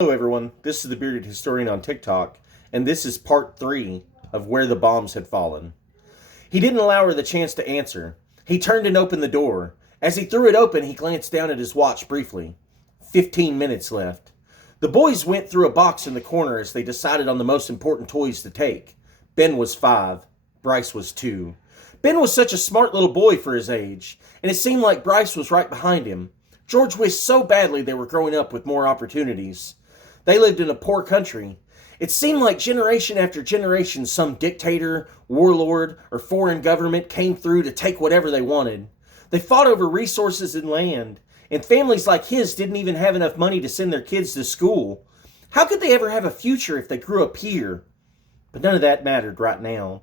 Hello everyone, this is the Bearded Historian on TikTok, and this is part 3 of where the bombs had fallen. He didn't allow her the chance to answer. He turned and opened the door. As he threw it open, he glanced down at his watch briefly. 15 minutes left. The boys went through a box in the corner as they decided on the most important toys to take. Ben was 5. Bryce was 2. Ben was such a smart little boy for his age, and it seemed like Bryce was right behind him. George wished so badly they were growing up with more opportunities. They lived in a poor country. It seemed like generation after generation some dictator, warlord, or foreign government came through to take whatever they wanted. They fought over resources and land, and families like his didn't even have enough money to send their kids to school. How could they ever have a future if they grew up here? But none of that mattered right now.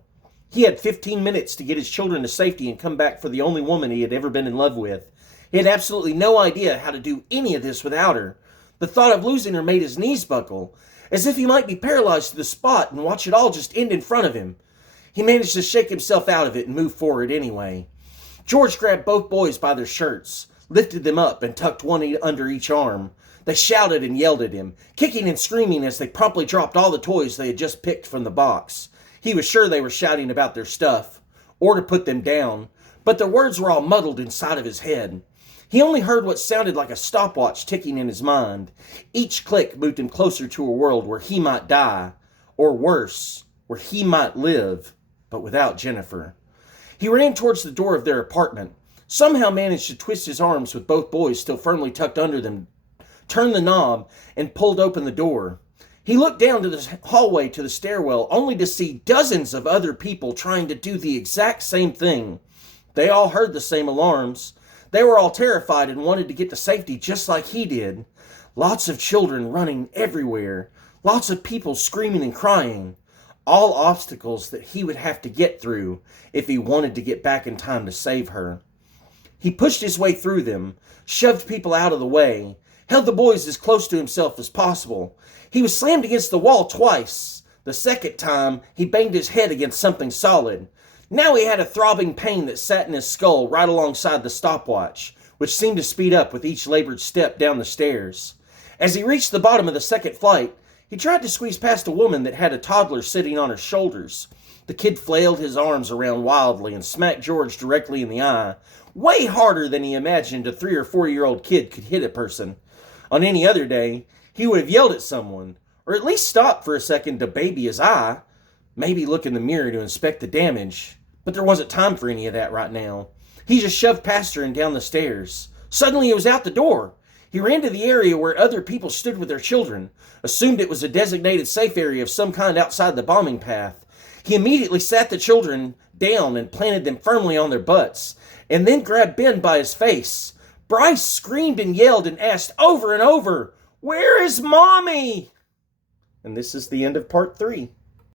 He had 15 minutes to get his children to safety and come back for the only woman he had ever been in love with. He had absolutely no idea how to do any of this without her. The thought of losing her made his knees buckle, as if he might be paralyzed to the spot and watch it all just end in front of him. He managed to shake himself out of it and move forward anyway. George grabbed both boys by their shirts, lifted them up, and tucked one under each arm. They shouted and yelled at him, kicking and screaming as they promptly dropped all the toys they had just picked from the box. He was sure they were shouting about their stuff, or to put them down, but their words were all muddled inside of his head. He only heard what sounded like a stopwatch ticking in his mind. Each click moved him closer to a world where he might die, or worse, where he might live, but without Jennifer. He ran towards the door of their apartment, somehow managed to twist his arms with both boys still firmly tucked under them, turned the knob, and pulled open the door. He looked down to the hallway to the stairwell, only to see dozens of other people trying to do the exact same thing. They all heard the same alarms. They were all terrified and wanted to get to safety just like he did. Lots of children running everywhere. Lots of people screaming and crying. All obstacles that he would have to get through if he wanted to get back in time to save her. He pushed his way through them, shoved people out of the way, held the boys as close to himself as possible. He was slammed against the wall twice. The second time, he banged his head against something solid. Now he had a throbbing pain that sat in his skull right alongside the stopwatch, which seemed to speed up with each labored step down the stairs. As he reached the bottom of the second flight, he tried to squeeze past a woman that had a toddler sitting on her shoulders. The kid flailed his arms around wildly and smacked George directly in the eye, way harder than he imagined a 3 or 4-year-old kid could hit a person. On any other day, he would have yelled at someone, or at least stopped for a second to baby his eye, maybe look in the mirror to inspect the damage. But there wasn't time for any of that right now. He just shoved past her and down the stairs. Suddenly he was out the door. He ran to the area where other people stood with their children, assumed it was a designated safe area of some kind outside the bombing path. He immediately sat the children down and planted them firmly on their butts, and then grabbed Ben by his face. Bryce screamed and yelled and asked over and over, "Where is Mommy?" And this is the end of part 3.